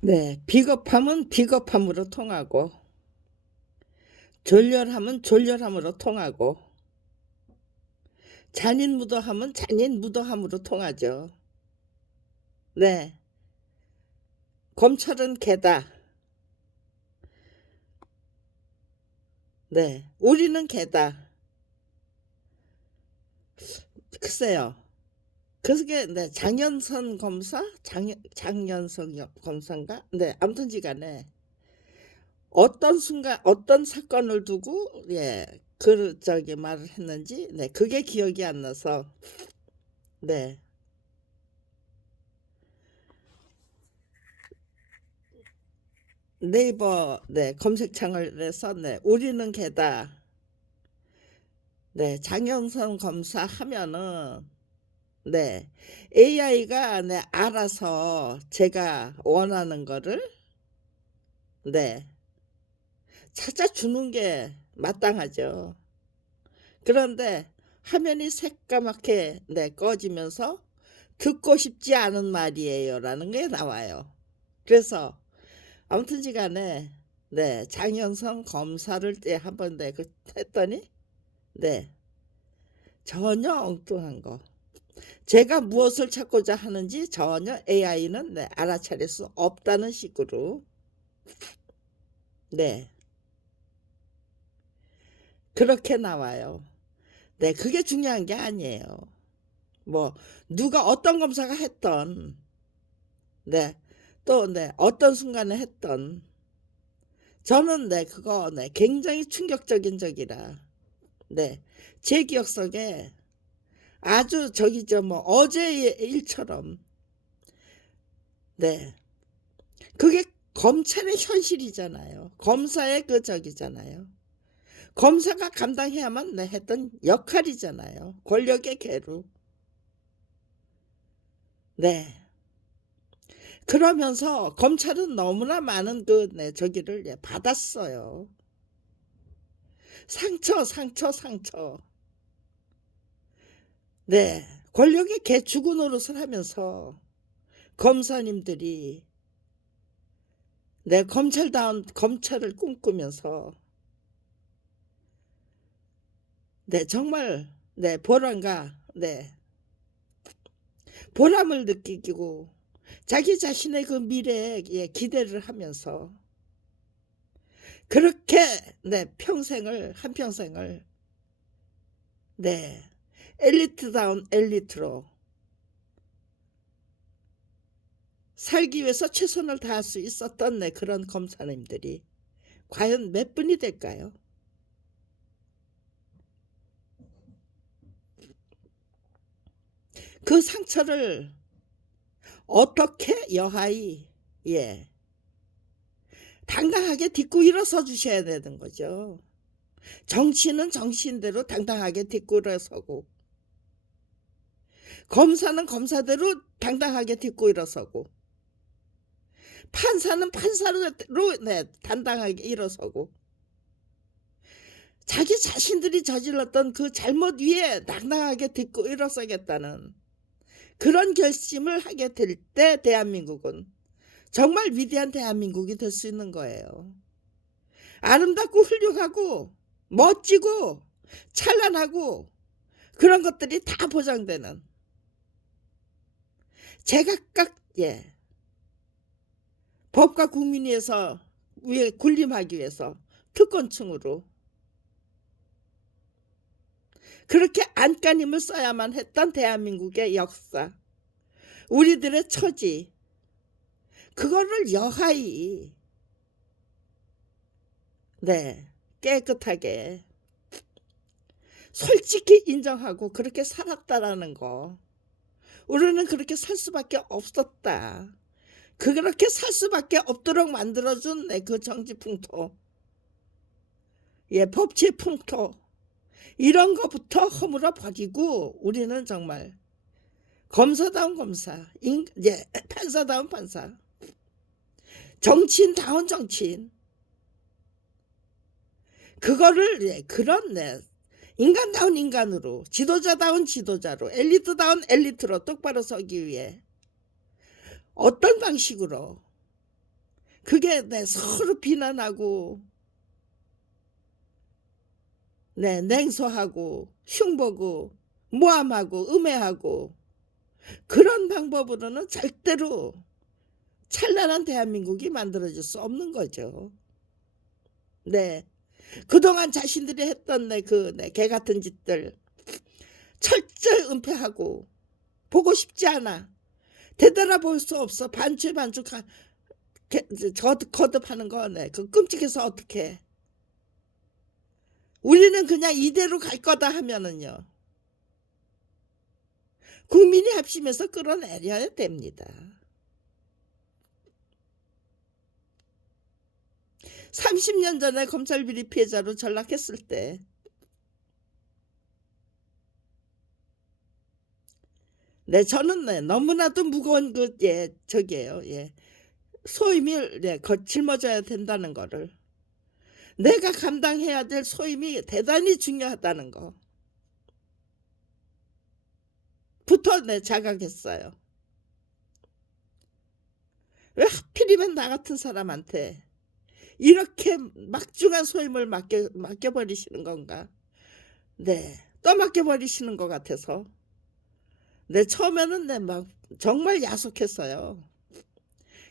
네, 비겁함은 비겁함으로 통하고 졸렬함은 졸렬함으로 통하고 잔인무도함은 잔인무도함으로 통하죠. 네, 검찰은 개다. 네, 우리는 개다. 글쎄요. 그게 네, 장현선 검사, 장현선 검사인가? 네, 아무튼지간에 어떤 순간 어떤 사건을 두고 그 저기 말을 했는지 그게 기억이 안 나서 네. 네이버 검색창을 해서 우리는 개다. 장영선 검사 하면은 AI가 알아서 제가 원하는 거를 네 찾아주는 게 마땅하죠. 그런데 화면이 새까맣게 꺼지면서 듣고 싶지 않은 말이에요라는 게 나와요. 그래서 아무튼지간에 장현성 검사를 한번 했더니 전혀 엉뚱한 거. 제가 무엇을 찾고자 하는지 전혀 AI는 알아차릴 수 없다는 식으로 그렇게 나와요. 그게 중요한 게 아니에요. 뭐 누가 어떤 검사가 했던 또 어떤 순간에 했던 저는 그거 굉장히 충격적인 적이라 제 기억 속에 아주 저기죠 뭐 어제의 일처럼 그게 검찰의 현실이잖아요. 검사의 그 저기잖아요. 검사가 감당해야만 했던 역할이잖아요. 권력의 계로. 그러면서 검찰은 너무나 많은 그 저기를 받았어요. 상처. 권력의 개축구 노릇을 하면서 검사님들이 검찰다운 검찰을 꿈꾸면서 정말 보람과 보람을 느끼고 자기 자신의 그 미래에 기대를 하면서 그렇게 평생을 한평생을 엘리트다운 엘리트로 살기 위해서 최선을 다할 수 있었던 그런 검사님들이 과연 몇 분이 될까요? 그 상처를 어떻게 여하이 당당하게 딛고 일어서 주셔야 되는 거죠. 정치는 정치인대로 당당하게 딛고 일어서고 검사는 검사대로 당당하게 딛고 일어서고 판사는 판사로 당당하게 일어서고 자기 자신들이 저질렀던 그 잘못 위에 당당하게 딛고 일어서겠다는 그런 결심을 하게 될 때 대한민국은 정말 위대한 대한민국이 될 수 있는 거예요. 아름답고 훌륭하고 멋지고 찬란하고 그런 것들이 다 보장되는 제각각 법과 국민위에서 위에 군림하기 위해서 특권층으로 그렇게 안간힘을 써야만 했던 대한민국의 역사 우리들의 처지 그거를 여하이 깨끗하게 솔직히 인정하고 그렇게 살았다라는 거 우리는 그렇게 살 수밖에 없었다. 그렇게 살 수밖에 없도록 만들어준 그 정치 풍토 법치 풍토 이런 거부터 허물어 버리고 우리는 정말 검사다운 검사 판사다운 판사 정치인다운 정치인 그거를 그런 인간다운 인간으로 지도자다운 지도자로 엘리트다운 엘리트로 똑바로 서기 위해 어떤 방식으로 그게 네 서로 비난하고 네 냉소하고 흉보고 모함하고 음해하고 그런 방법으로는 절대로 찬란한 대한민국이 만들어질 수 없는 거죠. 네. 그동안 자신들이 했던 개 같은 짓들 철저히 은폐하고 보고 싶지 않아. 되돌아볼 수 없어. 반추반죽 거듭하는 거 그 끔찍해서 어떡해. 우리는 그냥 이대로 갈 거다 하면은요. 국민이 합심해서 끌어내려야 됩니다. 30년 전에 검찰 비리 피해자로 전락했을 때 네 저는 네 너무나도 무거운 저기예요. 예. 소임을 짊어져야 된다는 거를 내가 감당해야 될 소임이 대단히 중요하다는 거 부터 자각했어요. 왜 하필이면 나 같은 사람한테 이렇게 막중한 소임을 맡겨버리시는 건가. 네 떠맡겨버리시는 것 같아서 처음에는 막 정말 야속했어요.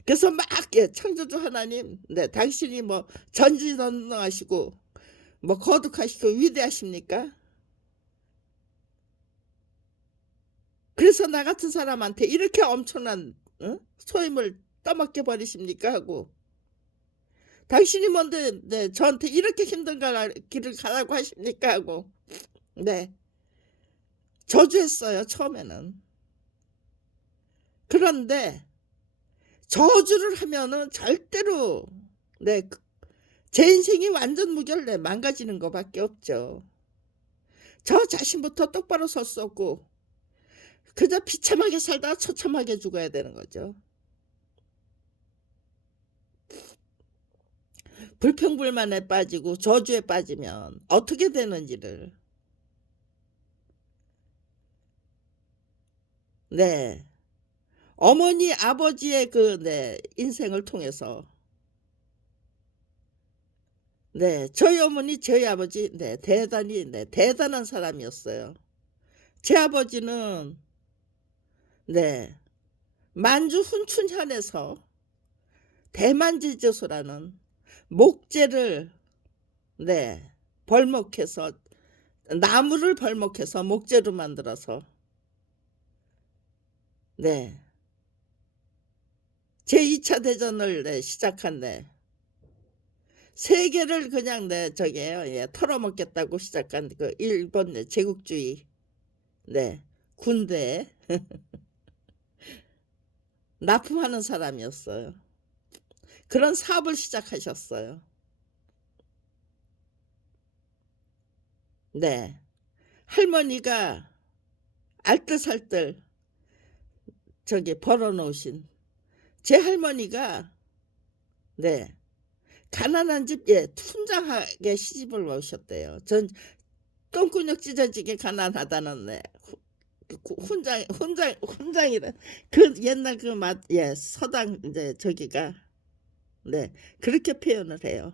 그래서 막 창조주 하나님 당신이 뭐 전지전능하시고 뭐 거룩하시고 위대하십니까? 그래서 나 같은 사람한테 이렇게 엄청난 소임을 떠맡겨 버리십니까? 하고 당신이 뭔데 저한테 이렇게 힘든 길을 가라고 하십니까? 하고 저주했어요 처음에는. 그런데 저주를 하면은 절대로 제 인생이 완전 무결 망가지는 것밖에 없죠. 저 자신부터 똑바로 설 수 없고 그저 비참하게 살다가 처참하게 죽어야 되는 거죠. 불평불만에 빠지고 저주에 빠지면 어떻게 되는지를 어머니 아버지의 인생을 통해서 저희 어머니 저희 아버지 대단히 대단한 사람이었어요. 제 아버지는 만주 훈춘현에서 대만제조소라는 목재를 벌목해서 나무를 벌목해서 목재로 만들어서 제2차 대전을 시작한 세계를 그냥 저게요 털어먹겠다고 시작한 그 일본 제국주의 군대에 납품하는 사람이었어요. 그런 사업을 시작하셨어요. 할머니가 알뜰살뜰 벌어놓으신 제 할머니가 가난한 집 푼장하게 시집을 오셨대요. 전 똥구녕 찢어지게 가난하다는 훈장이라 그 옛날 그 맛 서당 저기가 그렇게 표현을 해요.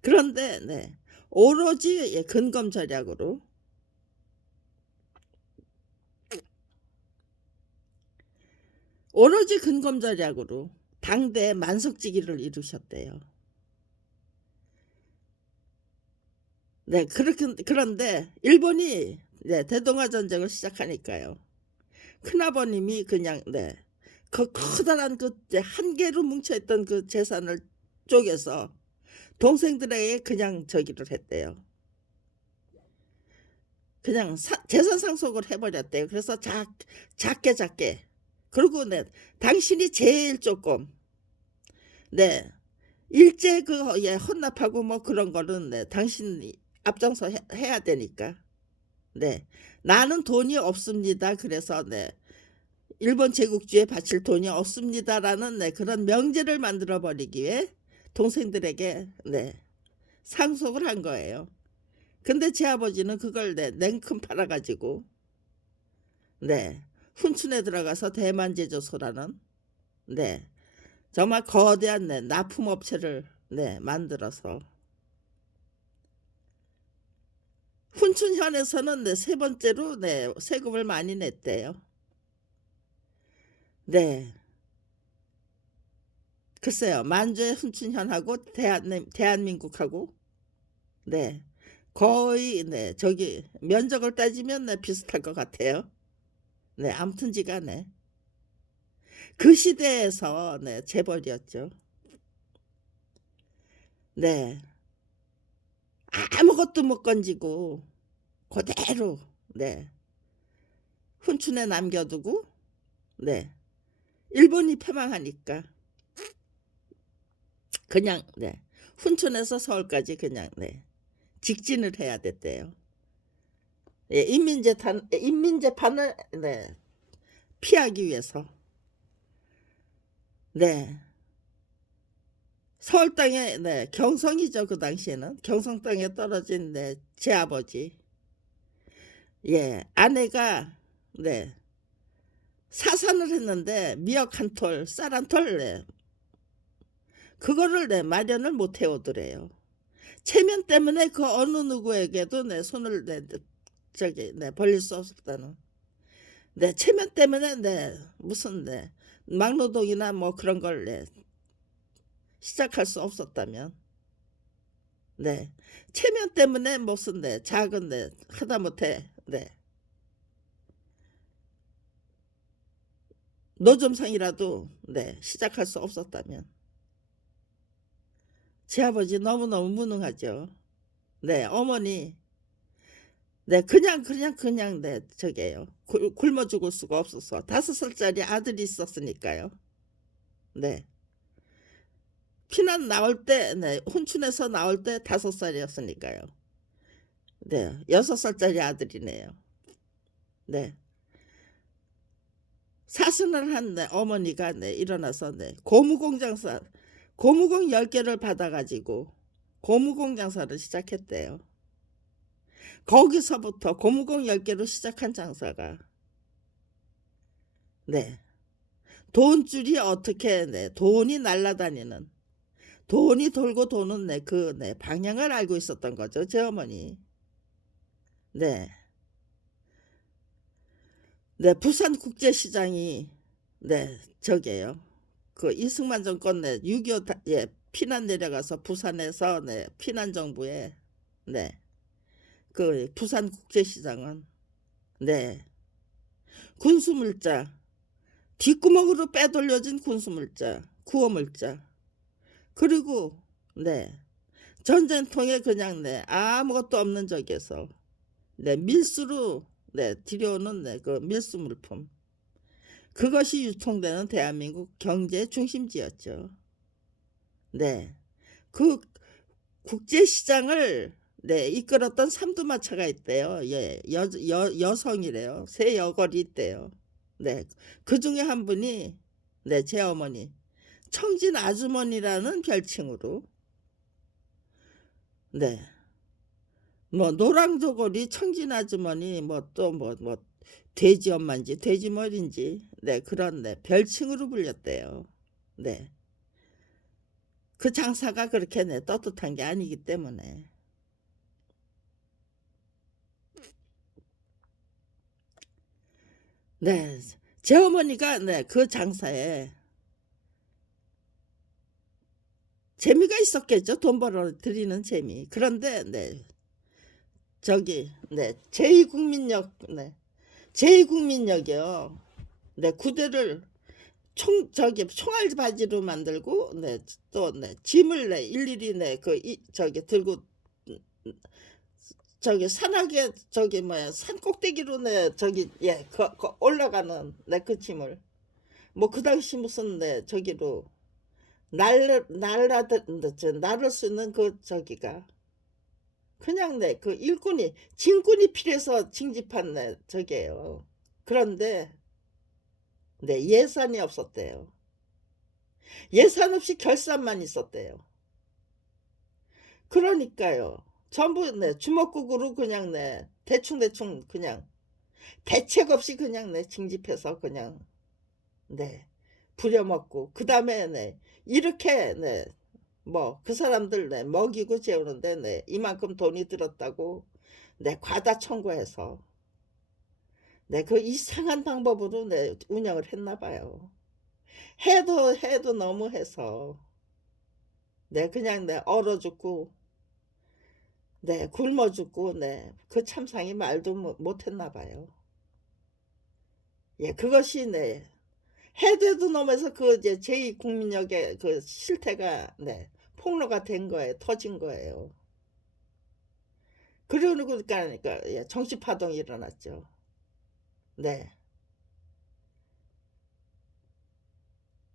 그런데 오로지 근검 절약으로 오로지 근검 절약으로 당대 만석지기를 이루셨대요. 그런데 일본이 대동아전쟁을 시작하니까요. 큰아버님이 그냥 그 커다란 한 개로 뭉쳐있던 그 재산을 쪼개서 동생들에게 그냥 저기를 했대요. 그냥 재산 상속을 해버렸대요. 그래서 작게 그리고 당신이 제일 조금 일제 헌납하고 뭐 그런 거는 당신이 앞장서 해야 되니까 나는 돈이 없습니다. 그래서 일본 제국주의에 바칠 돈이 없습니다라는 그런 명제를 만들어 버리기 위해 동생들에게 상속을 한 거예요. 근데 제 아버지는 그걸 냉큼 팔아가지고 훈춘에 들어가서 대만제조소라는 정말 거대한 네 납품업체를 네 만들어서 훈춘현에서는 네 세 번째로 네 세금을 많이 냈대요. 네. 글쎄요. 만주의 훈춘현하고 대한민국하고 네 거의 네 저기 면적을 따지면 네 비슷할 것 같아요. 네 아무튼지가 네. 그 시대에서 네 재벌이었죠. 네. 아무것도 못 건지고 고대로 네 훈춘에 남겨두고 네 일본이 패망하니까 그냥 네 훈춘에서 서울까지 그냥 네 직진을 해야 됐대요. 예 인민재판을 네 피하기 위해서. 네. 서울 땅에 네 경성이죠 그 당시에는. 경성 땅에 떨어진 네 제 아버지 예 아내가 네 사산을 했는데 미역 한 톨 쌀 한 톨 네 그거를 네 마련을 못 해 오더래요. 체면 때문에 그 어느 누구에게도 내 손을 네 저기 네 벌릴 수 없었다는. 네 체면 때문에 네 무슨 네 막노동이나 뭐 그런 걸 네 시작할 수 없었다면 네 체면 때문에 무슨 네 작은 네 하다못해 네 노점상이라도 네 시작할 수 없었다면 제 아버지 너무너무 무능하죠. 네 어머니 네 그냥 네 저기예요. 굶어 죽을 수가 없어서 5살짜리 아들이 있었으니까요. 네. 피난 나올 때 네 혼춘에서 나올 때 5살이었으니까요. 네. 6살짜리 아들이네요. 네. 사순을 한 네 어머니가 네 일어나서 네 고무공 10 개를 받아 가지고 고무공 장사를 시작했대요. 거기서부터 고무공 10 개로 시작한 장사가 네 돈줄이 어떻게 네 돈이 날아다니는 돈이 돌고 도는 네 그 네 방향을 알고 있었던 거죠 제 어머니. 네. 네 부산국제시장이 네 저기예요. 그 이승만 정권 네 6.25 예 피난 내려가서 부산에서 네 피난 정부에 네 그 부산국제시장은 네 군수물자 뒷구멍으로 빼돌려진 군수물자 구호물자 그리고 네 전쟁통에 그냥 네 아무것도 없는 적에서 네 밀수로 네 들여오는 네 그 밀수 물품 그것이 유통되는 대한민국 경제 중심지였죠. 네. 그 국제시장을 네 이끌었던 삼두마차가 있대요. 예. 여성이래요. 세 여걸이 있대요. 네. 그중에 한 분이 네 제 어머니 청진 아주머니라는 별칭으로 네. 뭐 노랑저고리 청진 아주머니 뭐 또 뭐 돼지 엄마인지 돼지 머리인지 네 그런 네 별칭으로 불렸대요. 네. 그 장사가 그렇게 네 떳떳한 게 아니기 때문에. 네. 제 어머니가 네 그 장사에 재미가 있었겠죠. 돈 벌어 들이는 재미. 그런데 네 저기 네 제2국민역 네 제2국민역이요. 네 구대를 총알바지로 만들고 네 또 네 짐을 네 일일이 네 그 저기 들고 저기 산악에 저기 뭐야 산 꼭대기로 네 저기 예 그 올라가는 네 그 짐을 뭐 그 당시 무슨 네 저기로 날을 수 있는 그 저기가 그냥 네 그 일꾼이 짐꾼이 필요해서 징집한 네 저기예요. 그런데 네 예산이 없었대요. 예산 없이 결산만 있었대요. 그러니까요. 전부 네 주먹국으로 그냥 네 대충 그냥 대책 없이 그냥 네 징집해서 그냥 네 부려먹고 그다음에 네 이렇게 네 뭐 그 사람들 네 먹이고 재우는데 네 이만큼 돈이 들었다고 네 과다 청구해서 네 그 이상한 방법으로 네 운영을 했나 봐요. 해도 너무해서 네 그냥 네 얼어 죽고 네 굶어 죽고 네 그 참상이 말도 못했나 봐요. 예 그것이 네 해도 넘어서 그 이제 제2국민역의 그 실태가 네 폭로가 된 거예요. 터진 거예요. 그러고 그러니까 예 정치 파동이 일어났죠. 네.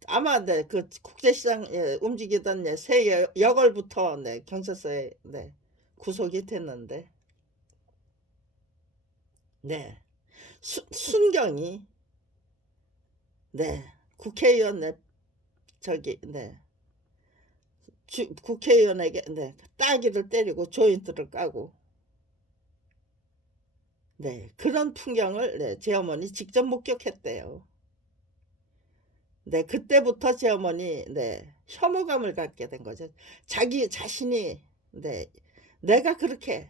아마 네 그 국제시장에 움직이던 네 새 여걸부터 네 경찰서에 네 구속이 됐는데 네. 순경이 네 국회의원 네 저기 네 국회의원에게 네 따귀를 때리고 조인트를 까고 네 그런 풍경을 네 제 어머니 직접 목격했대요. 네 그때부터 제 어머니 네 혐오감을 갖게 된 거죠. 자기 자신이 네 내가 그렇게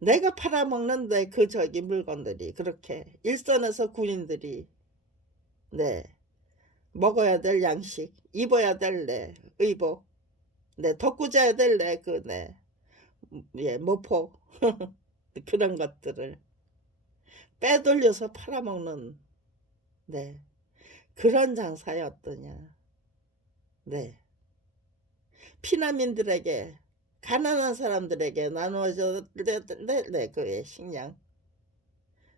내가 팔아먹는 네 그 저기 물건들이 그렇게 일선에서 군인들이 네 먹어야 될 양식, 입어야 될 네 의복, 네 덮고 자야 될 네 그 네 예 모포 그런 것들을 빼돌려서 팔아먹는 네 그런 장사였더냐. 네. 피난민들에게 가난한 사람들에게 나누어져야 될 네 그 식량.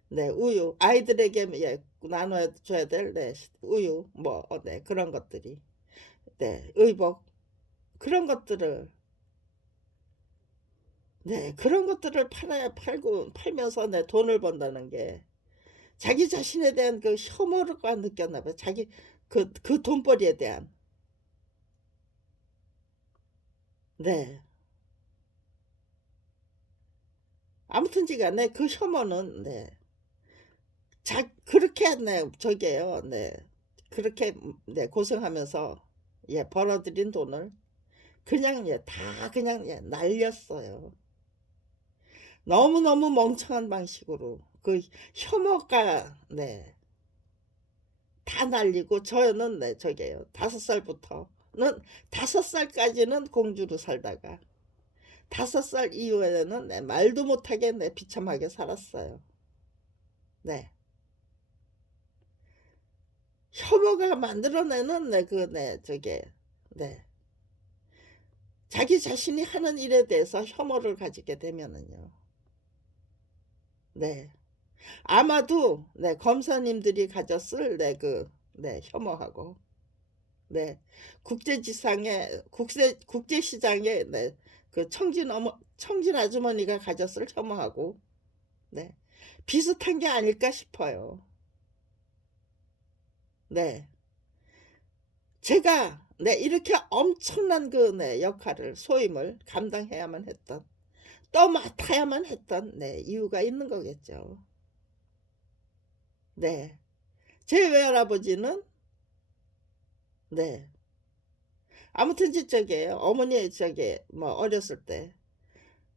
네 우유 아이들에게 예 나눠 줘야 될 네 우유 뭐 네 그런 것들이 네 의복 그런 것들을 네 그런 것들을 팔고 팔면서 네 돈을 번다는 게 자기 자신에 대한 그 혐오가 느꼈나 봐요. 자기 그 돈벌이에 대한. 네. 아무튼지간에 그 혐오는 네. 그렇게 네 저기에요. 네. 그렇게 네 고생하면서 예 벌어들인 돈을 그냥 예 다 그냥 예 날렸어요. 너무너무 멍청한 방식으로 그 혐오가 네 다 날리고 저는 네 저기에요. 5살부터는 5살까지는 공주로 살다가 5살 이후에는 네 말도 못하게 네 비참하게 살았어요. 네. 혐오가 만들어내는 네 그 네 저게 네 자기 자신이 하는 일에 대해서 혐오를 가지게 되면은요. 네. 아마도 네 검사님들이 가졌을 네 그 네 혐오하고 네 국제지상에 국제시장에 네 그 청진 아주머니가 가졌을 혐오하고 네 비슷한 게 아닐까 싶어요. 네. 제가 네 이렇게 엄청난 그 네 역할을 소임을 감당해야만 했던 또 맡아야만 했던 네 이유가 있는 거겠죠. 네. 제 외할아버지는 네. 아무튼 저게요. 어머니 저기 뭐 어렸을 때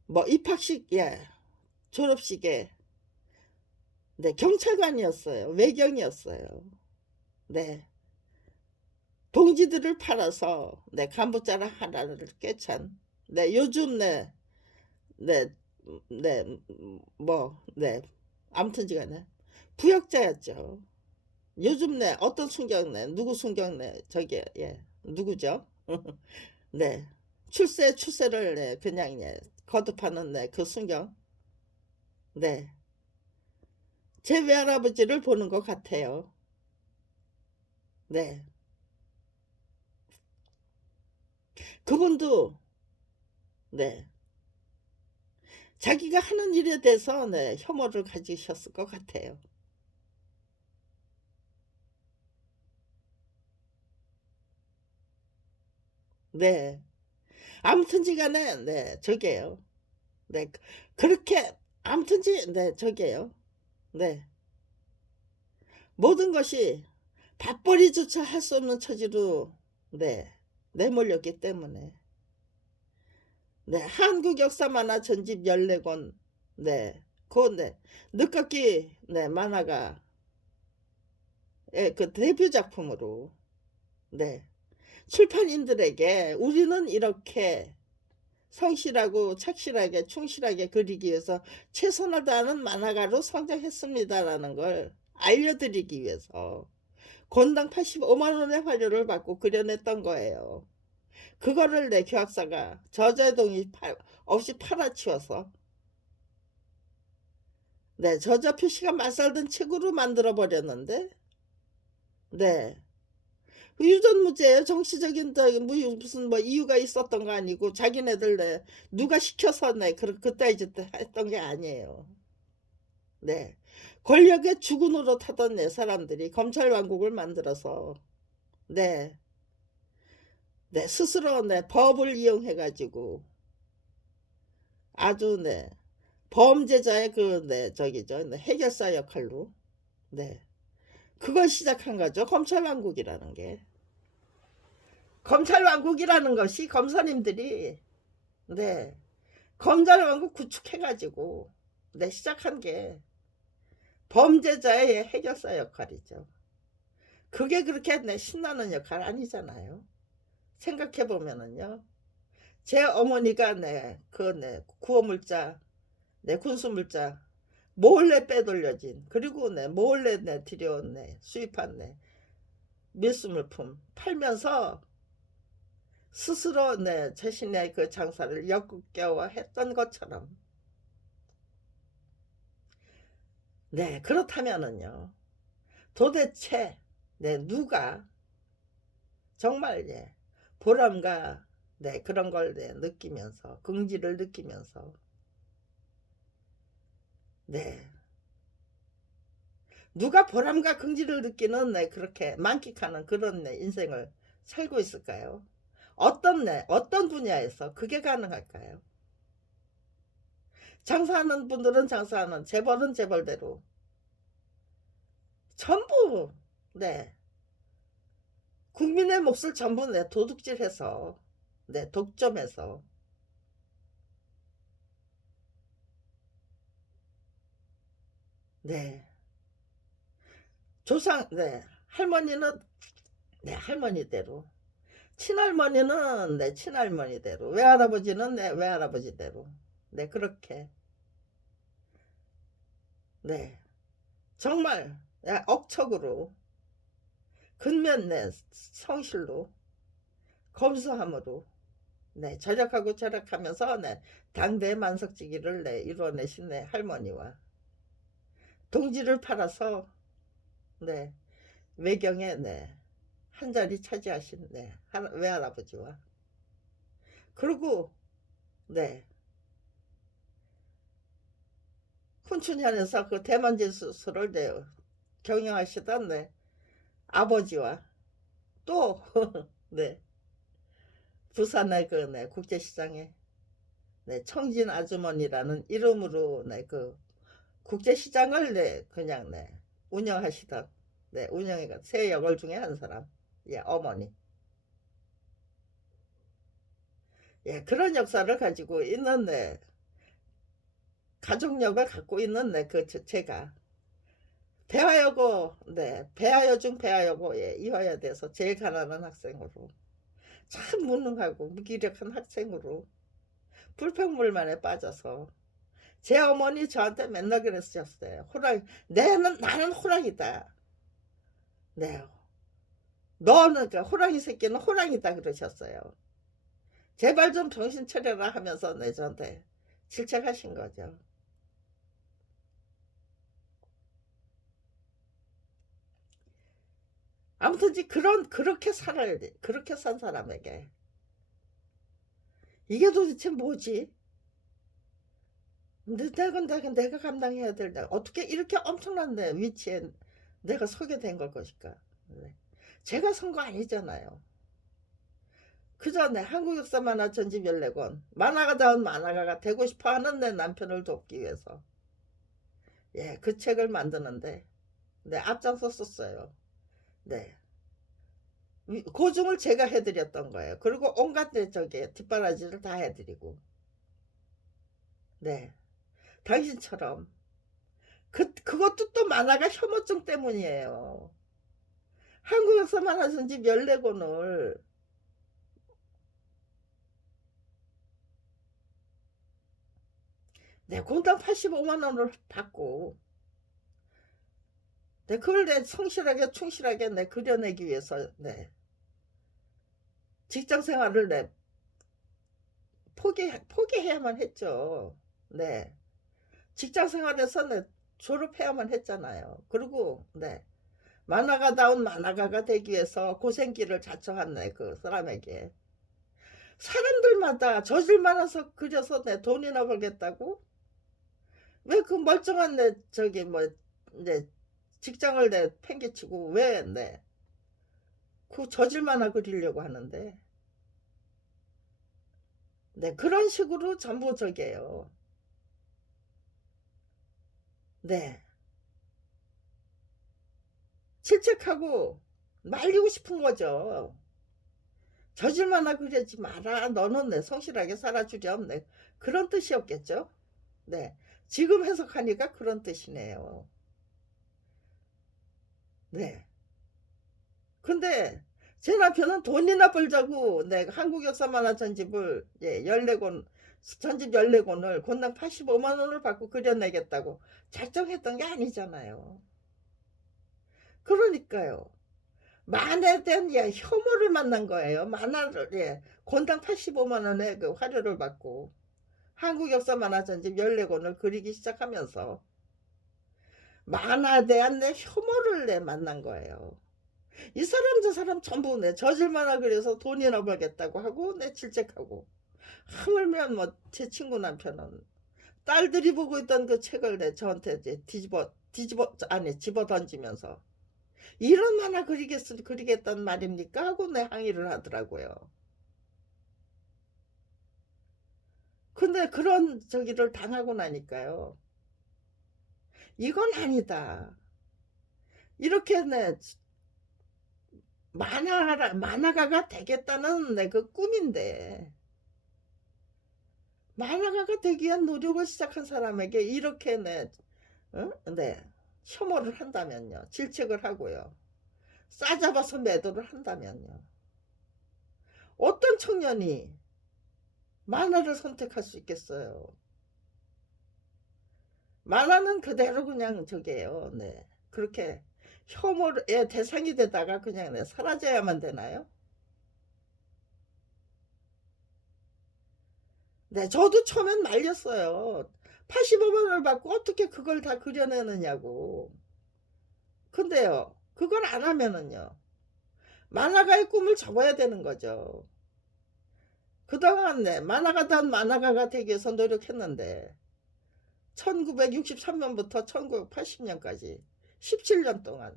뭐 입학식 예 졸업식에 네 경찰관이었어요. 외경이었어요. 네. 동지들을 팔아서 네 간부짜라 하나를 꿰찬 네 요즘 네 네 네 뭐 네 아무튼지간에 부역자였죠. 요즘 네 어떤 순경네 누구 순경네 저기 예 누구죠? 네 출세를 네 그냥 예 거듭하는 네 그 순경 네 제 외할아버지를 보는 것 같아요. 네 그분도 네 자기가 하는 일에 대해서 네 혐오를 가지셨을 것 같아요. 네 아무튼지간에 네 저게요. 네 그렇게 아무튼지 네 저게요. 네 모든 것이 밥벌이조차 할 수 없는 처지로 네 내몰렸기 때문에 네 한국 역사 만화 전집 14권 네 그 네 늦깎이 네 만화가 예, 그 데뷔 작품으로 네 출판인들에게 우리는 이렇게 성실하고 착실하게 충실하게 그리기 위해서 최선을 다하는 만화가로 성장했습니다라는 걸 알려드리기 위해서 권당 85만원의 화료를 받고 그려냈던 거예요. 그거를 내 교학사가 저자 동의 없이 팔아치워서 네 저자 표시가 맞살든 책으로 만들어 버렸는데 네 유전무죄예요. 정치적인 무슨 뭐 이유가 있었던 거 아니고 자기네들 네 누가 시켜서 네 그때 이제 했던 게 아니에요. 네 권력의 주군으로 타던 네 사람들이 검찰 왕국을 만들어서 네, 네 스스로 네 법을 이용해 가지고 아주 네 범죄자의 그 네 저기죠 네, 해결사 역할로 네 그걸 시작한 거죠. 검찰 왕국이라는 게. 검찰 왕국이라는 것이 검사님들이 네 검찰 왕국 구축해가지고 네 시작한 게 범죄자의 해결사 역할이죠. 그게 그렇게 네 신나는 역할 아니잖아요. 생각해 보면은요. 제 어머니가 네 구호물자 네 군수물자 몰래 빼돌려진 그리고 네 몰래 네 들여온 네 수입한 네 밀수물품 팔면서 스스로 네 자신의 그 장사를 역겨워했던 것처럼 네 그렇다면은요 도대체 네 누가 정말 예 보람과 네 그런 걸 네, 느끼면서 긍지를 느끼면서 네 누가 보람과 긍지를 느끼는 네 그렇게 만끽하는 그런 네 인생을 살고 있을까요? 어떤 분야에서 그게 가능할까요? 장사하는 분들은 장사하는 재벌은 재벌대로 전부 네 국민의 몫을 전부 내 도둑질해서 내 독점해서 네 조상 네 할머니는 네 할머니대로 친할머니는 내 친할머니대로 외할아버지는 내 외할아버지대로 네 그렇게 네 정말 억척으로 근면 내 성실로 검소함으로 네 절약하고 절약하면서 네 당대 만석지기를 네 이루어내신 네 할머니와 동지를 팔아서 네 외경에 네 한 자리 차지하신 네 외할아버지와 그리고 네 훈춘현에서 그 대만제수를 네 경영하시던 네 아버지와 또 네 부산의 그 네 국제시장에 네 청진 아주머니라는 이름으로 네 그 국제시장을 네 그냥 네 운영하시던 네 운영해가 세 역을 중에 한 사람 예 어머니 예 그런 역사를 가지고 있는 네 가족력을 갖고 있는 네그 제가 배화여고 네 배하여 중 배하여고에 이화여대에서 제일 가난한 학생으로 참 무능하고 무기력한 학생으로 불평불만에 빠져서 제 어머니 저한테 맨날 그랬었어요. 호랑이 나는 호랑이다. 네 너는 그 호랑이 새끼는 호랑이다 그러셨어요. 제발 좀 정신 차려라 하면서 네 저한테 질책하신 거죠. 아무튼 그렇게 산 사람에게 이게 도대체 뭐지? 내가 감당해야 될 어떻게 이렇게 엄청난 내 위치에 내가 서게 된 걸 것일까? 네. 제가 선 거 아니잖아요. 그 전에 한국 역사 만화 전집 14권 만화가다운 만화가가 되고 싶어하는 내 남편을 돕기 위해서 예, 그 책을 만드는데 네, 앞장섰었어요. 네. 고증을 제가 해드렸던 거예요. 그리고 온갖 저기 뒷바라지를 다 해드리고. 네. 당신처럼. 그것도 또 만화가 혐오증 때문이에요. 한국 역사 만화 전집 14권을 네, 공당 85만 원을 받고 네, 그걸 내 성실하게 충실하게 내 그려내기 위해서 네, 직장 생활을 내 포기해야만 했죠. 네, 직장 생활에서 내 졸업해야만 했잖아요. 그리고 네, 만화가다운 만화가가 되기 위해서 고생길을 자처한 그 사람에게 사람들마다 저질 많아서 그려서 내 돈이나 벌겠다고? 왜 그 멀쩡한 내 저기 내 직장을 내 팽개치고 왜 내 그 저질만나 그리려고 하는데 네 그런 식으로 전부 저게요. 네 질책하고 말리고 싶은 거죠. 저질만나 그러지 마라. 너는 내 성실하게 살아주렴. 네 그런 뜻이었겠죠. 네 지금 해석하니까 그런 뜻이네요. 네 근데 제 남편은 돈이나 벌자고 내가 한국 역사 만화 전집을 14권 전집 14권을 권당 85만 원을 받고 그려내겠다고 작정했던 게 아니잖아요. 그러니까요. 만화에 대한 혐오를 만난 거예요. 만화를 권당 85만 원의 그 화료를 받고 한국 역사 만화 전집 14권을 그리기 시작하면서 만화에 대한 내 혐오를 만난 거예요. 이 사람 저 사람 전부 내 저질만하 그래서 돈이나 벌겠다고 하고 내 질책하고 하물며 뭐 제 친구 남편은 딸들이 보고 있던 그 책을 내 저한테 이제 뒤집어 아니 집어 던지면서 이런 만화 그리겠단 말입니까 하고 내 항의를 하더라고요. 근데 그런 저기를 당하고 나니까요. 이건 아니다. 이렇게 내 만화가가 되겠다는 내 그 꿈인데 만화가가 되기 위한 노력을 시작한 사람에게 이렇게 네, 혐오를 한다면요. 질책을 하고요. 싸잡아서 매도를 한다면요. 어떤 청년이 만화를 선택할 수 있겠어요. 만화는 그대로 그냥 저게요. 네. 그렇게 혐오의 대상이 되다가 그냥 사라져야만 되나요? 네, 저도 처음엔 말렸어요. 85만 원을 받고 어떻게 그걸 다 그려내느냐고. 근데요, 그걸 안 하면은요, 만화가의 꿈을 접어야 되는 거죠. 그동안 만화가가 되기 위해서 노력했는데, 1963년부터 1980년까지 17년 동안,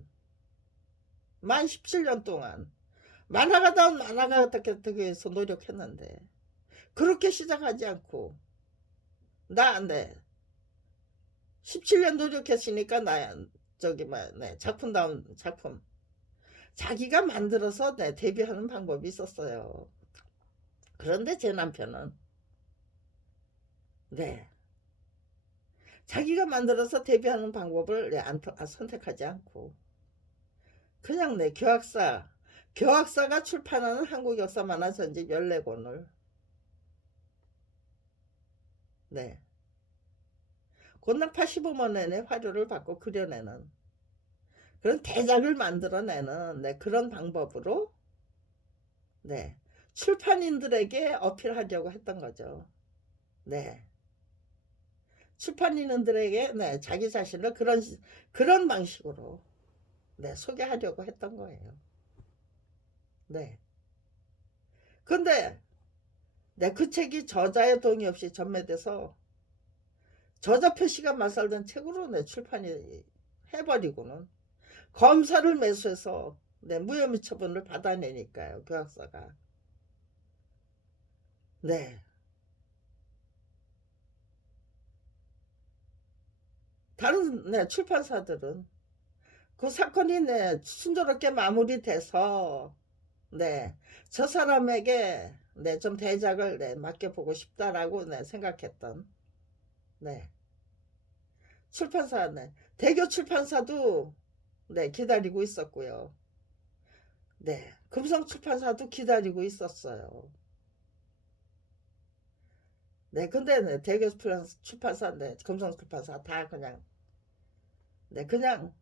만 17년 동안, 만화가다운 만화가가 되기 위해서 노력했는데, 그렇게 시작하지 않고, 네, 17년 노력했으니까 작품다운 작품 자기가 만들어서 데뷔하는 방법이 있었어요. 그런데 제 남편은 네 자기가 만들어서 데뷔하는 방법을 선택하지 않고 그냥 교학사가 출판하는 한국 역사 만화 전집 14권을 네 권당 85만 원의 화료를 받고 그려내는 그런 대작을 만들어내는 그런 방법으로 네 출판인들에게 어필하려고 했던 거죠. 네 출판인들에게 자기 자신을 그런 방식으로 소개하려고 했던 거예요. 네. 근데 그 책이 저자의 동의 없이 전매돼서 저자 표시가 맞설된 책으로 출판이 해버리고는 검사를 매수해서 무혐의 처분을 받아내니까요. 교학사가. 네. 다른 출판사들은 그 사건이 네, 순조롭게 마무리돼서 네, 저 사람에게 네, 좀 대작을 네, 맡겨보고 싶다라고 네, 생각했던 네, 출판사 네, 대교 출판사도 네, 기다리고 있었고요. 네, 금성 출판사도 기다리고 있었어요. 네, 근데 네, 대교 출판사, 네, 금성 출판사 다 그냥 네, 그냥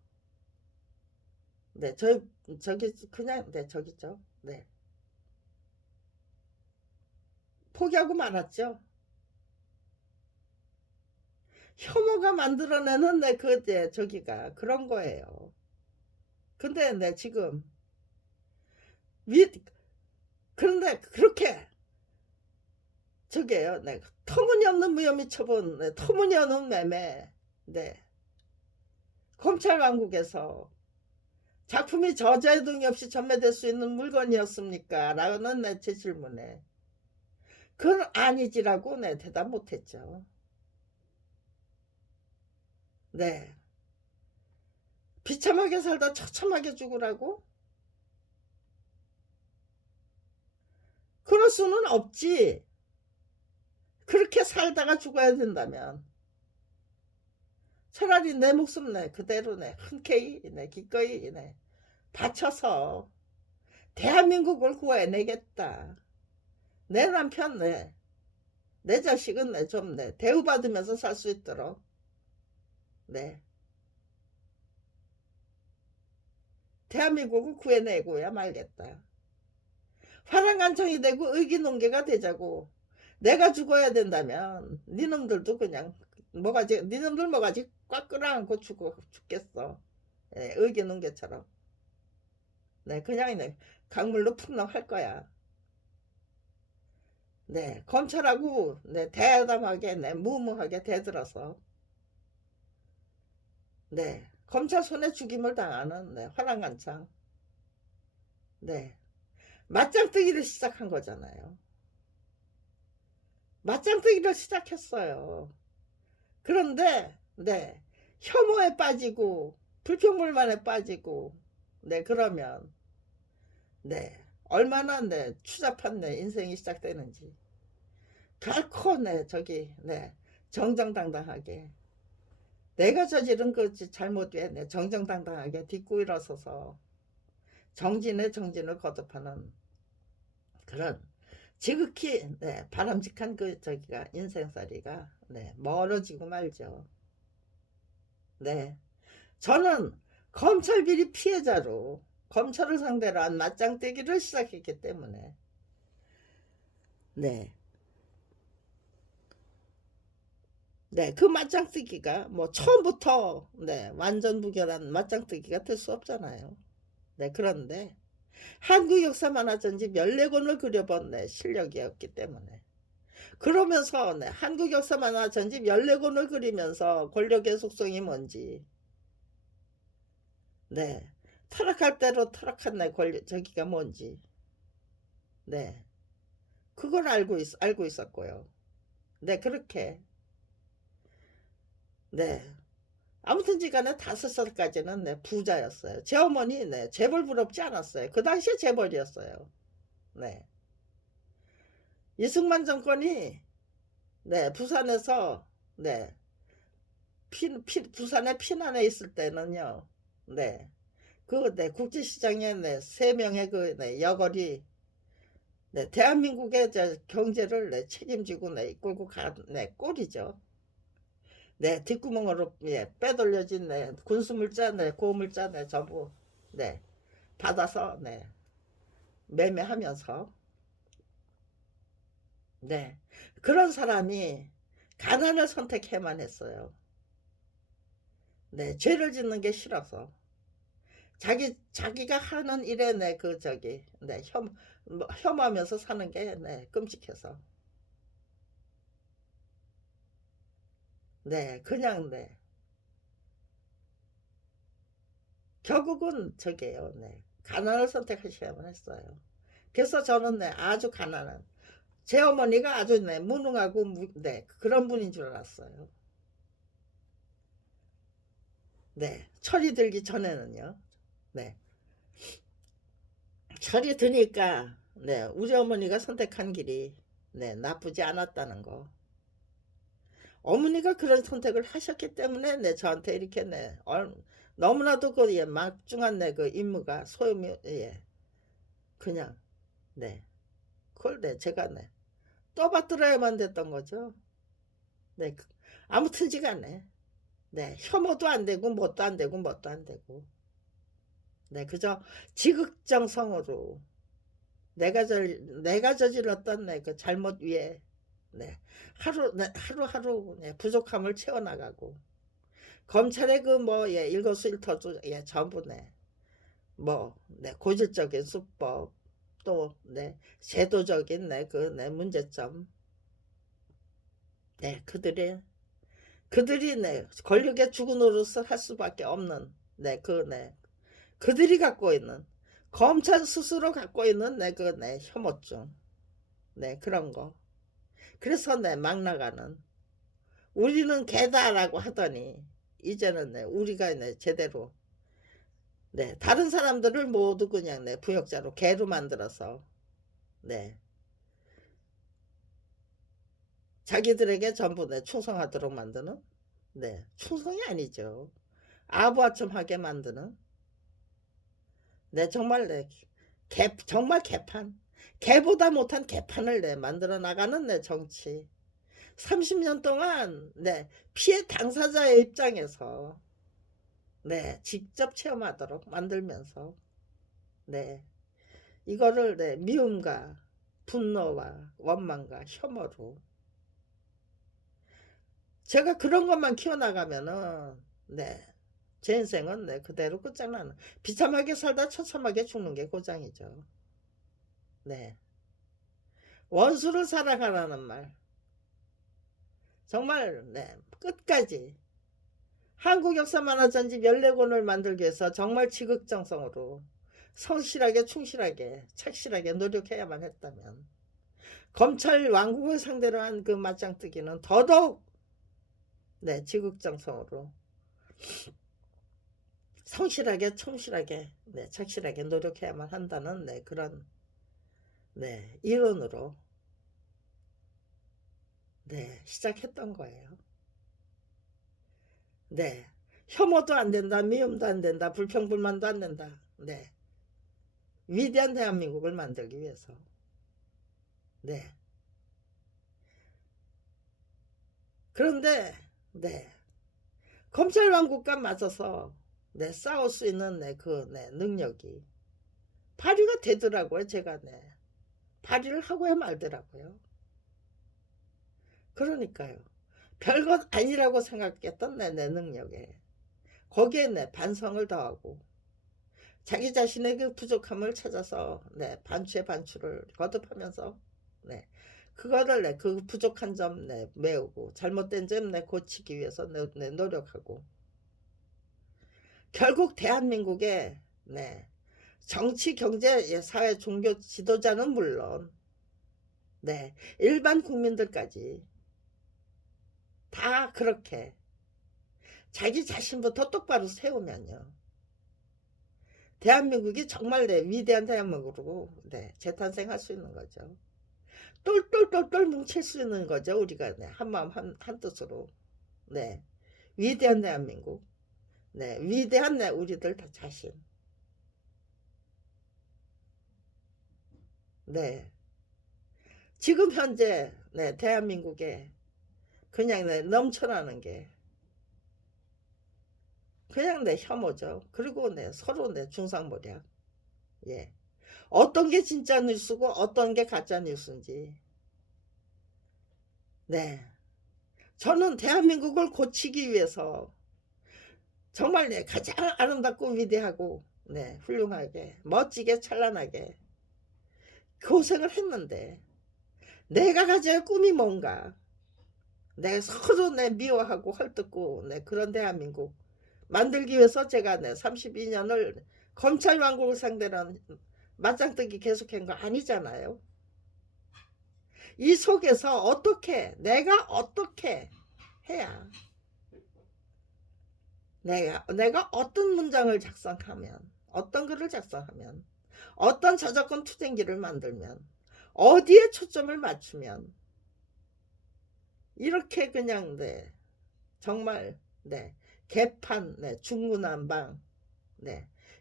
네, 저기 그냥 네, 저기죠. 네, 포기하고 말았죠. 혐오가 만들어내는 네, 그 네, 저기가 그런 거예요. 근데 네, 지금 위 그런데 그렇게 저게요. 네, 터무니없는 무혐의 처분, 네, 터무니없는 매매, 네, 검찰 왕국에서 작품이 저자등이 없이 전매될 수 있는 물건이었습니까? 라는 네, 제 질문에 그건 아니지라고 네, 대답 못했죠. 네, 비참하게 살다 처참하게 죽으라고? 그럴 수는 없지. 그렇게 살다가 죽어야 된다면 차라리 내 목숨 내 그대로 내 흔쾌히 내 기꺼이 내 바쳐서 대한민국을 구해내겠다. 내 남편 내 자식은 좀 대우받으면서 살 수 있도록 네 대한민국을 구해내고야 말겠다. 화랑간청이 되고 의기농개가 되자고. 내가 죽어야 된다면 니놈들도 그냥 뭐가지 니놈들 뭐가지 꽉 끌어안고 죽겠어. 네, 의기농개처럼. 네, 그냥 강물로 풍랑할 거야. 네, 검찰하고 네, 대담하게 네, 무모하게 대들어서 네, 검찰 손에 죽임을 당하는 네, 화랑간창. 네, 맞짱뜨기를 시작한 거잖아요. 맞짱뜨기를 시작했어요. 그런데 네, 혐오에 빠지고 불평불만에 빠지고 네, 그러면 네, 얼마나 네, 추잡한 네, 인생이 시작되는지 결코 네, 저기 네, 정정당당하게 내가 저지른 그 잘못에 네, 정정당당하게 딛고 일어서서 정진의 정진을 거듭하는 그런 지극히 네, 바람직한 그 저기가 인생살이가 네, 멀어지고 말죠. 네, 저는 검찰 비리 피해자로 검찰을 상대로 한 맞짱뜨기를 시작했기 때문에 네, 네, 그 맞짱뜨기가 뭐 처음부터 네, 완전 무결한 맞짱뜨기가 될 수 없잖아요. 네, 그런데 한국 역사 만화전집 14권을 그려본 네, 실력이었기 때문에 그러면서 네, 한국 역사 만화전집 14권을 그리면서 권력의 속성이 뭔지 네, 타락할 대로 타락한 내 권력 저기가 뭔지 네, 그걸 알고 있었고요. 네, 그렇게 네, 아무튼지 간에 5살까지는 네, 부자였어요. 제 어머니 네, 재벌 부럽지 않았어요. 그 당시에 재벌이었어요. 네, 이승만 정권이 네, 부산에서 네, 부산에 피난해 있을 때는요. 네. 그 네, 국제시장에 네, 3명의 그 네, 여걸이 네, 대한민국의 경제를 네, 책임지고 네, 이끌고 간 네, 꼴이죠. 네, 뒷구멍으로 예, 빼돌려진 네, 군수물자, 네, 고물자, 네, 전부 네, 받아서 네, 매매하면서 네, 그런 사람이 가난을 선택해만 했어요. 네, 죄를 짓는 게 싫어서 자기가 하는 일에 네, 그 저기 네, 혐오하면서 사는 게 네, 끔찍해서 네, 그냥 네, 결국은 저게요. 네, 가난을 선택하셔야만 했어요. 그래서 저는 네, 아주 가난한 제 어머니가 아주 네, 무능하고 네, 그런 분인 줄 알았어요. 네, 철이 들기 전에는요. 네, 철이 드니까 네, 우리 어머니가 선택한 길이 네, 나쁘지 않았다는 거. 어머니가 그런 선택을 하셨기 때문에 네, 저한테 이렇게 네, 너무나도 그 예, 막중한 네, 그 임무가 소임이 예, 그냥 네, 그걸 네, 제가 네, 떠받들어야만 됐던 거죠. 네, 아무튼지가 네, 네, 혐오도 안 되고 뭣도 안 되고 뭣도 안 되고 네, 그저 지극정성으로 내가 저질렀던 내 그 잘못 위에 네, 하루하루 네, 부족함을 채워나가고 검찰의 그 뭐 예, 일거수일투족 예, 전부 네, 고질적인 수법 또 네, 제도적인 네, 문제점 네, 그들이 네, 권력의 주구 노릇을 할 수밖에 없는 네, 그들이 갖고 있는 검찰 스스로 갖고 있는 네, 혐오증 네, 그런 거 그래서 네, 막 나가는 우리는 개다라고 하더니 이제는 네, 우리가 네, 제대로 네, 다른 사람들을 모두 그냥 네, 부역자로 개로 만들어서 네, 자기들에게 전부 네, 충성하도록 만드는 네, 충성이 아니죠. 아부아첨하게 만드는 네, 정말 네, 정말 개판 개보다 못한 개판을 네, 만들어 나가는 네, 정치 30년 동안 네, 피해 당사자의 입장에서 네, 직접 체험하도록 만들면서 네, 이거를 네, 미움과 분노와 원망과 혐오로 제가 그런 것만 키워나가면은 네, 제 인생은 네, 그대로 끝장나는 비참하게 살다 처참하게 죽는 게 고장이죠. 네, 원수를 사랑하라는 말 정말 네, 끝까지 한국 역사 만화전집 14권을 만들기 위해서 정말 지극정성으로 성실하게 충실하게 착실하게 노력해야만 했다면 검찰 왕국을 상대로 한 그 맞짱뜨기는 더더욱 네, 지극정성으로 성실하게 충실하게 네, 착실하게 노력해야만 한다는 네, 그런 네, 이론으로 네, 시작했던 거예요. 네, 혐오도 안 된다, 미움도 안 된다, 불평불만도 안 된다. 네, 위대한 대한민국을 만들기 위해서. 네, 그런데 네, 검찰 왕국과 맞서서 네, 싸울 수 있는 네, 능력이 발휘가 되더라고요. 제가 네, 발휘를 하고야 말더라고요. 그러니까요. 별것 아니라고 생각했던 내 능력에 거기에 내 반성을 더하고 자기 자신의 그 부족함을 찾아서 네, 반추의 반추를 거듭하면서 네, 그거를 그 부족한 점 메우고 잘못된 점 고치기 위해서 노력하고 결국 대한민국의 네, 정치, 경제, 사회, 종교 지도자는 물론 네, 일반 국민들까지 다 그렇게 자기 자신부터 똑바로 세우면요. 대한민국이 정말 위대한 대한민국으로 재탄생할 수 있는 거죠. 똘똘똘똘 뭉칠 수 있는 거죠. 우리가 한마음 한뜻으로 위대한 대한민국 위대한 우리들 다 자신 지금 현재 대한민국에 그냥 넘쳐나는 게 그냥 혐오죠. 그리고 서로 중상모략. 예. 어떤 게 진짜 뉴스고 어떤 게 가짜 뉴스인지. 네. 저는 대한민국을 고치기 위해서 정말 가장 아름답고 위대하고 훌륭하게 멋지게 찬란하게 고생을 했는데 내가 가져야 꿈이 뭔가 서로 미워하고 헐뜯고 그런 대한민국 만들기 위해서 제가 32년을 검찰 왕국을 상대로 맞짱뜨기 계속한 거 아니잖아요. 이 속에서 내가 어떻게 해야 내가 어떤 문장을 작성하면, 어떤 글을 작성하면, 어떤 저작권 투쟁기를 만들면, 어디에 초점을 맞추면, 이렇게 그냥 정말 개판, 중구난방,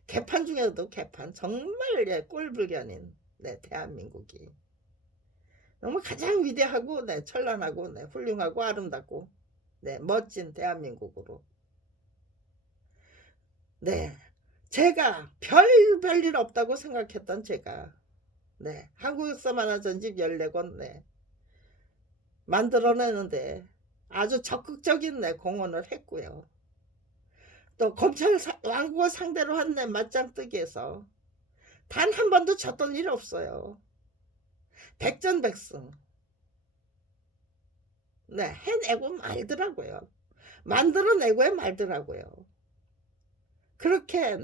개판 중에도 개판, 정말 꼴불견인 대한민국이 정말 가장 위대하고 찬란하고 훌륭하고 아름답고 멋진 대한민국으로 제가 별일 없다고 생각했던 제가 한국 역사 만화 전집 14권 만들어내는데 아주 적극적인 공헌을 했고요. 또 검찰 왕국을 상대로 한 맞짱뜨기에서 단 한 번도 졌던 일 없어요. 백전백승 해내고 말더라고요. 만들어내고 말더라고요. 그렇게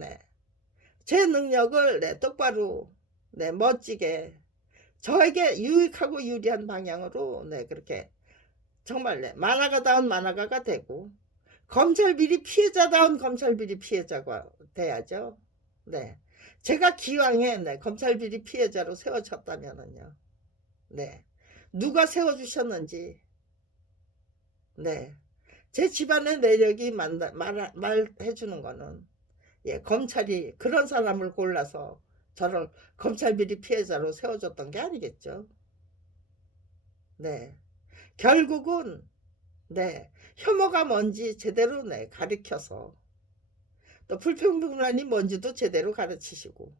제 능력을 똑바로 멋지게 저에게 유익하고 유리한 방향으로 그렇게 정말 만화가다운 만화가가 되고 검찰 비리 피해자다운 검찰 비리 피해자가 돼야죠. 제가 기왕에 검찰 비리 피해자로 세워졌다면은요. 누가 세워주셨는지 제 집안의 내력이 말해주는 거는 검찰이 그런 사람을 골라서 저를 검찰 비리 피해자로 세워줬던 게 아니겠죠. 결국은 혐오가 뭔지 제대로 가르쳐서 또 불평등란이 뭔지도 제대로 가르치시고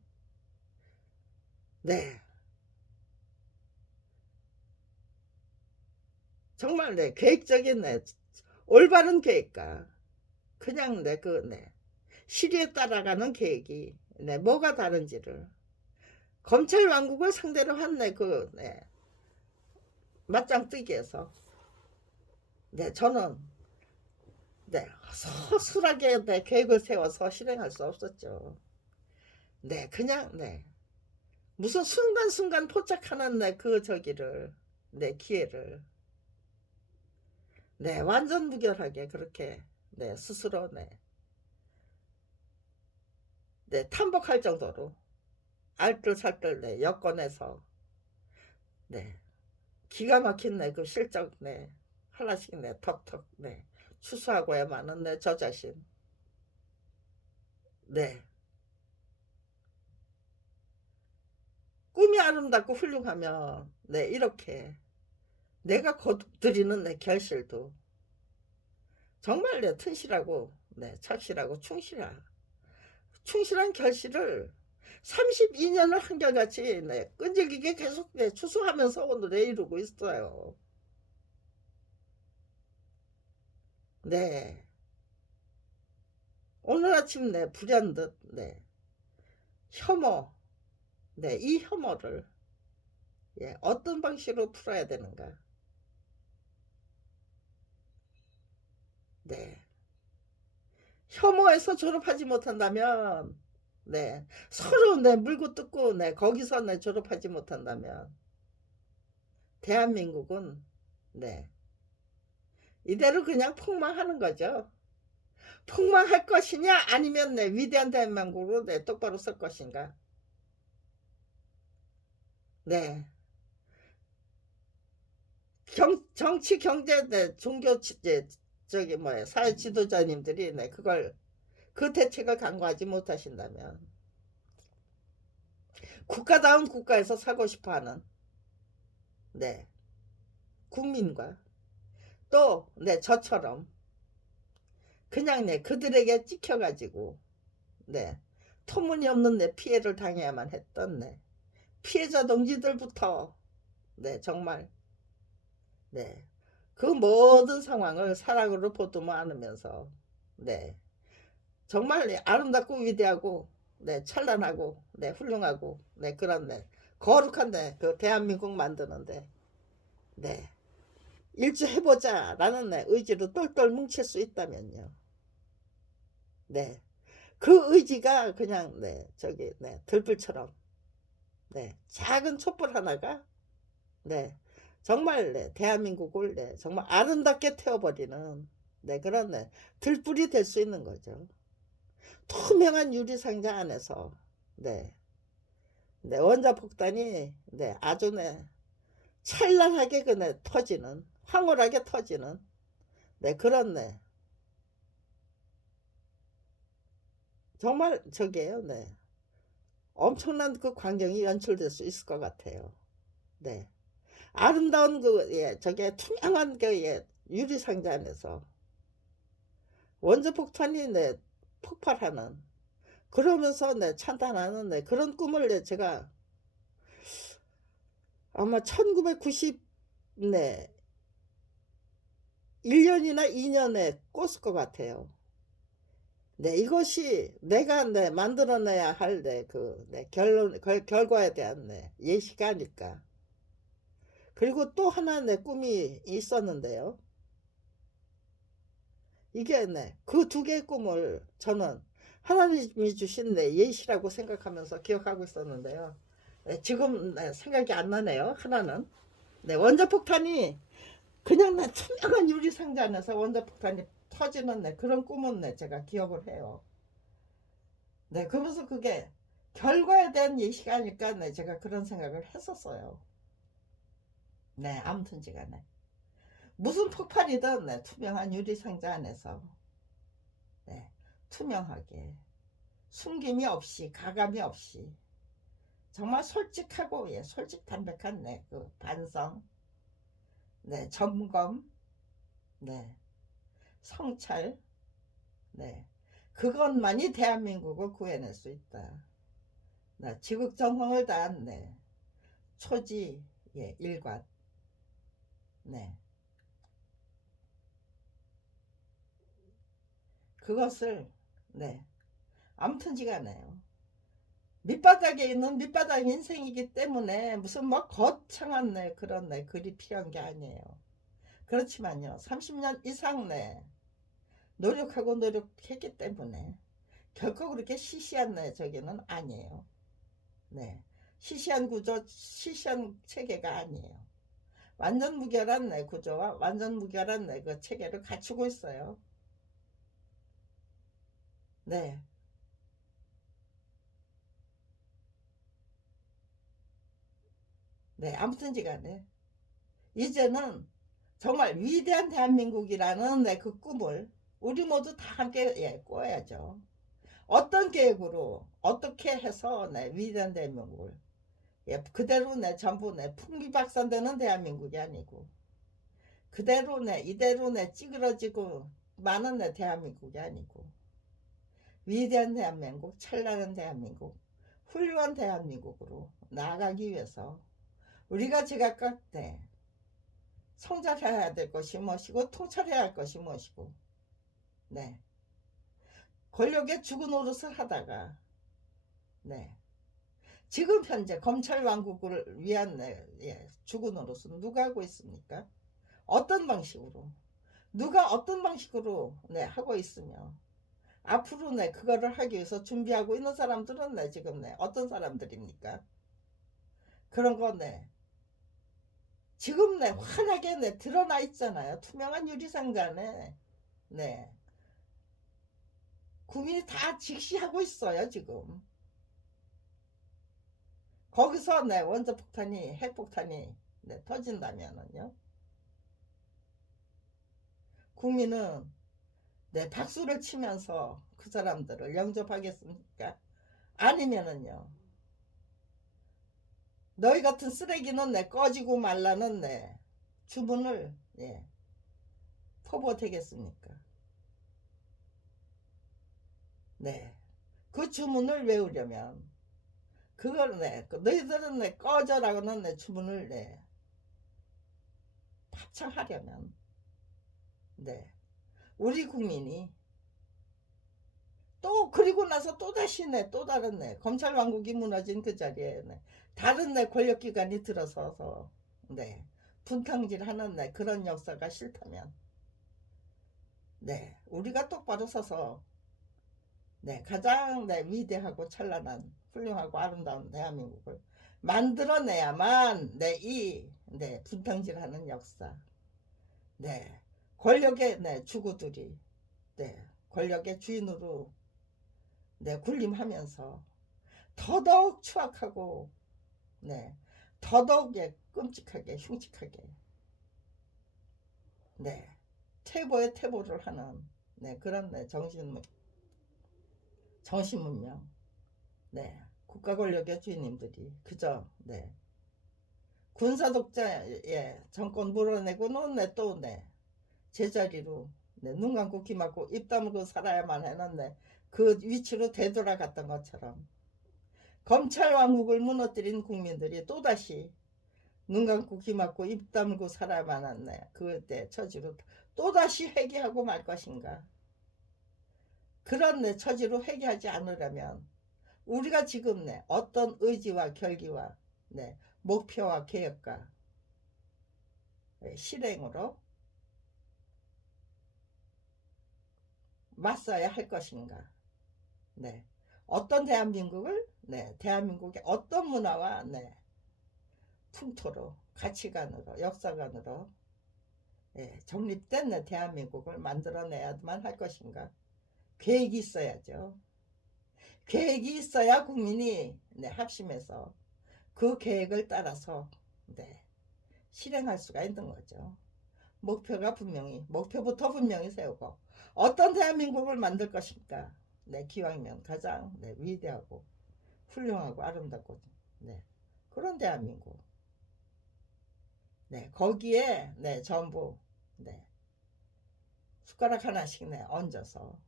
정말 계획적인 올바른 계획과 그냥 시리에 따라가는 계획이 뭐가 다른지를 검찰 왕국을 상대로 한 맞짱뜨기에서 저는 서술하게 계획을 세워서 실행할 수 없었죠. 그냥 무슨 순간순간 포착하는 그 저기를 기회를 완전 무결하게 그렇게 스스로 탐복할 정도로 알뜰살뜰 엮어내서 기가 막힌 그 실적 하나씩 턱턱 추수하고야만은 저 자신 꿈이 아름답고 훌륭하면 이렇게 내가 거두드리는 결실도 정말 튼실하고 착실하고 충실한 결실을 32년을 한결같이 끈질기게 계속 추수하면서 오늘에 이루고 있어요. 오늘 아침 불현듯 혐오 이 혐오를 어떤 방식으로 풀어야 되는가 혐오에서 졸업하지 못한다면 서로 물고 뜯고 거기서 졸업하지 못한다면 대한민국은 이대로 그냥 폭망하는 거죠. 폭망할 것이냐 아니면 위대한 대한민국으로 똑바로 설 것인가. 정치 경제 종교 저기 사회 지도자님들이 그걸 그 대책을 강구하지 못하신다면 국가다운 국가에서 살고 싶어하는 국민과 또 저처럼 그냥 그들에게 찍혀가지고 터무니없는 피해를 당해야만 했던 피해자 동지들부터 정말 그 모든 상황을 사랑으로 보듬어 안으면서 정말 아름답고 위대하고 찬란하고 훌륭하고 그런 거룩한 그 대한민국 만드는데 일주해보자 라는 의지로 똘똘 뭉칠 수 있다면요. 그 의지가 그냥 저기 들불처럼 작은 촛불 하나가 정말 대한민국을 정말 아름답게 태워버리는 네, 그런 네, 들불이 될 수 있는 거죠. 투명한 유리상자 안에서 네, 네, 원자폭탄이 네, 아주 네, 찬란하게 그네 터지는, 황홀하게 터지는 네, 그런 네, 정말 저게요. 네, 엄청난 그 광경이 연출될 수 있을 것 같아요. 네, 아름다운 그 예, 저게 투명한 그 예, 유리상자 안에서 원자폭탄이 네, 폭발하는, 그러면서 네, 찬탄하는 네, 그런 꿈을 네, 제가 아마 1990 네, 1년이나 2년에 꿨을 것 같아요. 네, 이것이 내가 네, 만들어내야 할 네, 그 네, 결과에 대한 네, 예시가 아닐까. 그리고 또 하나 내 꿈이 있었는데요. 이게 네, 그 두 개의 꿈을 저는 하나님이 주신 네, 예시라고 생각하면서 기억하고 있었는데요. 네, 지금 네, 생각이 안 나네요. 하나는 네, 원자폭탄이 그냥 나 투명한 유리상자 안에서 원자폭탄이 터지는 네, 그런 꿈은 네, 제가 기억을 해요. 네, 그러면서 그게 결과에 대한 예시가 아닐까 네, 제가 그런 생각을 했었어요. 네, 아무튼지 간에 무슨 폭발이든 네, 투명한 유리상자 안에서 네, 투명하게 숨김이 없이 가감이 없이 정말 솔직하고 예, 솔직 담백한 네, 그 반성, 네, 점검, 네, 성찰, 네, 그것만이 대한민국을 구해낼 수 있다. 네, 지극정성을 다한 네, 초지 예, 일관, 네, 그것을 네, 아무튼지간에요. 밑바닥에 있는 밑바닥 인생이기 때문에 무슨 뭐 거창한 네, 그런 네, 글이 필요한 게 아니에요. 그렇지만요, 30년 이상 네, 노력하고 노력했기 때문에 결코 그렇게 시시한 네, 저기는 아니에요. 네, 시시한 구조, 시시한 체계가 아니에요. 완전 무결한 네, 구조와 완전 무결한 네, 그 체계를 갖추고 있어요. 네, 네, 아무튼지간에 이제는 정말 위대한 대한민국이라는 네, 그 꿈을 우리 모두 다 함께 예, 꿔야죠. 어떤 계획으로 어떻게 해서 네, 위대한 대한민국을 예, 그대로 내 전부 내 풍비박산되는 대한민국이 아니고 그대로 내 이대로 내 찌그러지고 많은 내 대한민국이 아니고 위대한 대한민국, 찬란한 대한민국, 훌륭한 대한민국으로 나아가기 위해서 우리가 제각각 때 성찰해야 될 것이 무엇이고 통찰해야 할 것이 무엇이고 네, 권력의 죽은 노릇을 하다가 네, 지금 현재 검찰 왕국을 위한 네, 예, 죽은 노릇은 누가 하고 있습니까? 어떤 방식으로 누가 어떤 방식으로 네, 하고 있으며 앞으로 네, 그거를 하기 위해서 준비하고 있는 사람들은 네, 지금 네, 어떤 사람들입니까? 그런 거 네, 지금 네, 환하게 네, 드러나 있잖아요. 투명한 유리상자네. 네, 국민이 다 직시하고 있어요. 지금 거기서 네, 원자폭탄이 핵폭탄이 네, 터진다면은요, 국민은 네, 박수를 치면서 그 사람들을 영접하겠습니까? 아니면은요, 너희 같은 쓰레기는 내 꺼지고 말라는 내 주문을 예, 퍼부어대겠습니까? 네, 그 주문을 외우려면 그걸 너희들은 내 꺼져라고는 내 주문을 합창하려면 네, 우리 국민이 또 그리고 나서 또 다시 또 다른 검찰 왕국이 무너진 그 자리에 다른 권력기관이 들어서서 네, 분탕질하는 그런 역사가 싫다면 네, 우리가 똑바로 서서 네, 가장 위대하고 찬란한 훌륭하고 아름다운 대한민국을 만들어내야만 이 분탕질하는 역사 네, 권력의 네, 주구들이 네, 권력의 주인으로 네, 군림하면서 더더욱 추악하고 네, 더더욱 예, 끔찍하게 흉측하게 네, 태보의 태보를 하는 네, 그런 네, 정신문명 네, 국가 권력의 주인님들이 그저 네, 군사 독자의 정권 물어내고는 네, 또 네, 제자리로 네, 눈 감고 귀 막고 입 다물고 살아야만 했는데 그 위치로 되돌아갔던 것처럼 검찰 왕국을 무너뜨린 국민들이 또다시 눈 감고 귀 막고 입 다물고 살아야만 했네. 그때 처지로 또다시 회개하고 말 것인가. 그런 내 처지로 회개하지 않으려면 우리가 지금 내 어떤 의지와 결기와 네, 목표와 계획과 실행으로 맞서야 할 것인가. 네. 어떤 대한민국을 네, 대한민국의 어떤 문화와 네, 풍토로 가치관으로 역사관으로 예, 정립된 네, 대한민국을 만들어내야만 할 것인가. 계획이 있어야죠. 계획이 있어야 국민이 네, 합심해서 그 계획을 따라서 네, 실행할 수가 있는 거죠. 목표부터 분명히 세우고 어떤 대한민국을 만들 것인가. 네, 기왕이면 가장 네, 위대하고 훌륭하고 아름답고 네, 그런 대한민국. 네, 거기에 네, 전부 네, 숟가락 하나씩 네, 얹어서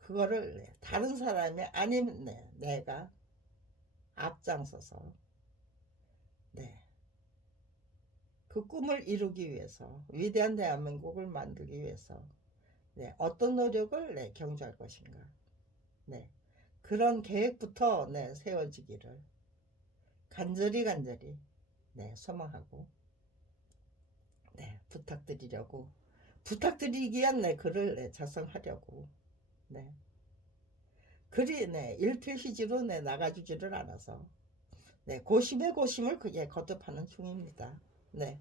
그거를 네, 다른 사람이 아닌 네, 내가 앞장서서 네, 그 꿈을 이루기 위해서 위대한 대한민국을 만들기 위해서 네, 어떤 노력을 네, 경주할 것인가. 네, 그런 계획부터 네, 세워지기를 간절히 네, 소망하고 네, 부탁드리기 위한 네, 글을 네, 작성하려고 네, 글이 네, 일필휘지로 네, 나가주지를 않아서 네, 고심의 고심을 그게 거듭하는 중입니다. 네.